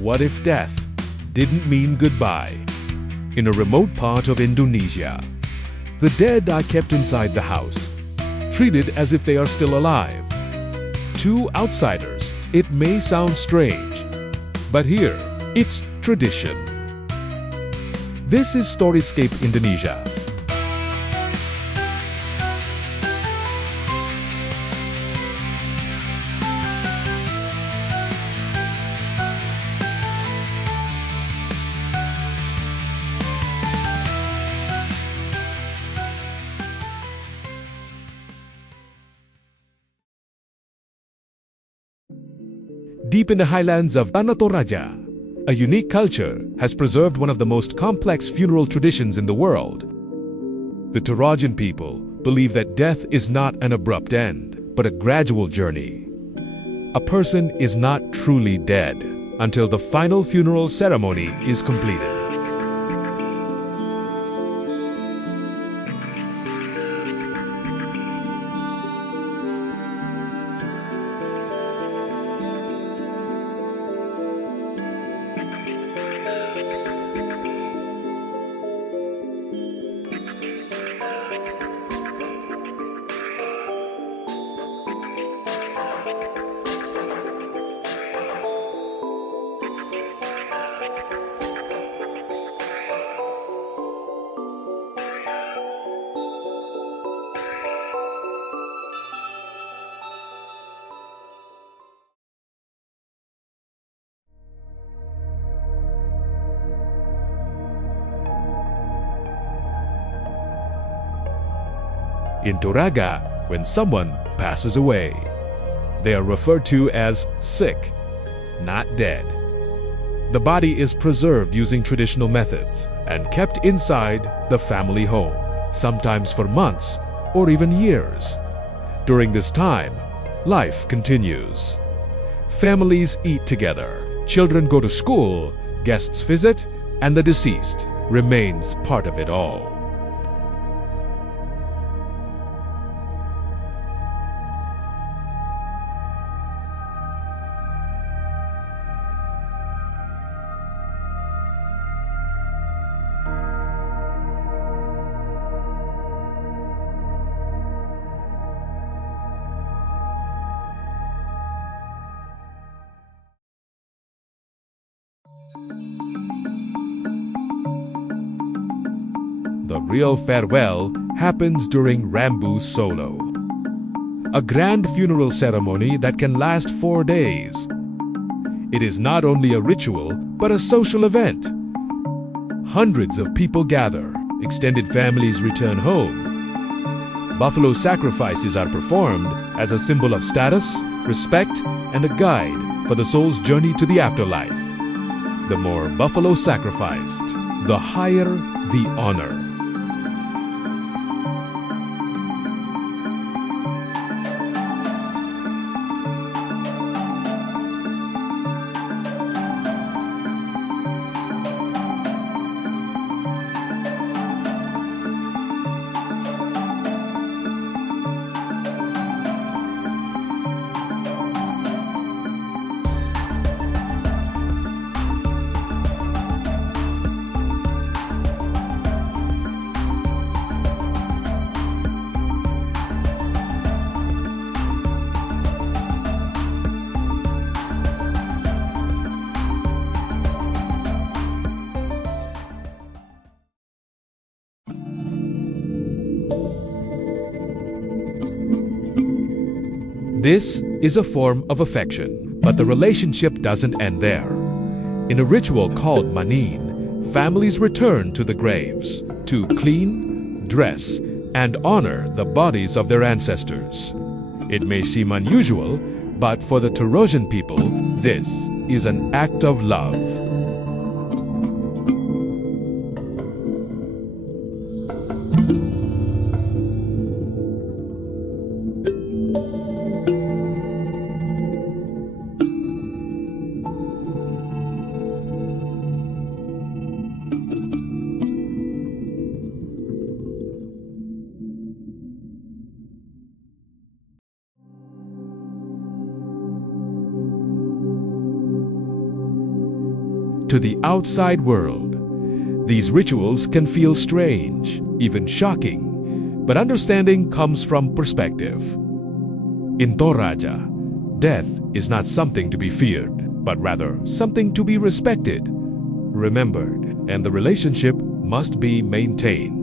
What if death didn't mean goodbye? In a remote part of Indonesia, the dead are kept inside the house, treated as if they are still alive. To outsiders, it may sound strange, but here, it's tradition. This is Storyscape Indonesia. Deep in the highlands of Tana Toraja, a unique culture has preserved one of the most complex funeral traditions in the world. The Torajan people believe that death is not an abrupt end, but a gradual journey. A person is not truly dead until the final funeral ceremony is completed. In Toraja, when someone passes away, they are referred to as sick, not dead. The body is preserved using traditional methods and kept inside the family home, sometimes for months or even years. During this time, life continues. Families eat together, children go to school, guests visit, and the deceased remains part of it all. The real farewell happens during Rambu Solo, a grand funeral ceremony that can last 4 days. It is not only a ritual, but a social event. Hundreds of people gather, extended families return home. Buffalo sacrifices are performed as a symbol of status, respect, and a guide for the soul's journey to the afterlife. The more buffalo sacrificed, the higher the honor. This is a form of affection, but the relationship doesn't end there. In a ritual called manin, families return to the graves to clean, dress, and honor the bodies of their ancestors. It may seem unusual, but for the Torajan people, this is an act of love. to the outside world. These rituals can feel strange, even shocking, but understanding comes from perspective. In Toraja, death is not something to be feared, but rather something to be respected, remembered, and the relationship must be maintained.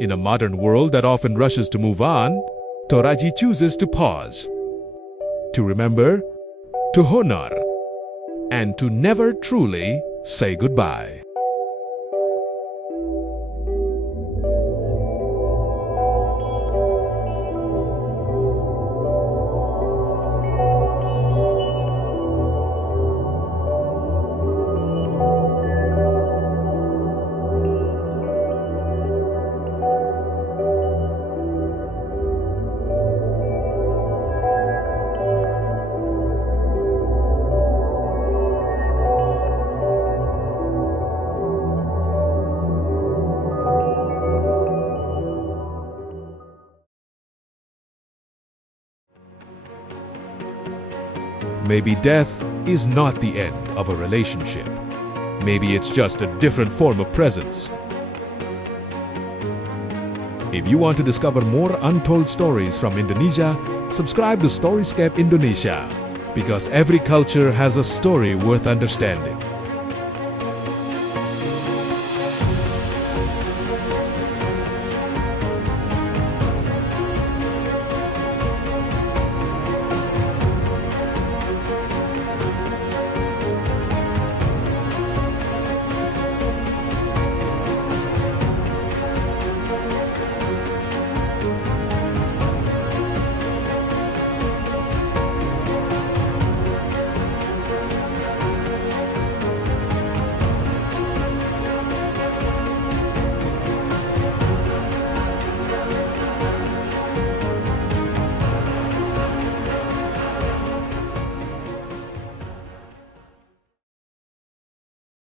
In a modern world that often rushes to move on, Toraji chooses to pause, to remember, to honor, and to never truly say goodbye. Maybe death is not the end of a relationship. Maybe it's just a different form of presence. If you want to discover more untold stories from Indonesia, subscribe to Storyscape Indonesia, because every culture has a story worth understanding.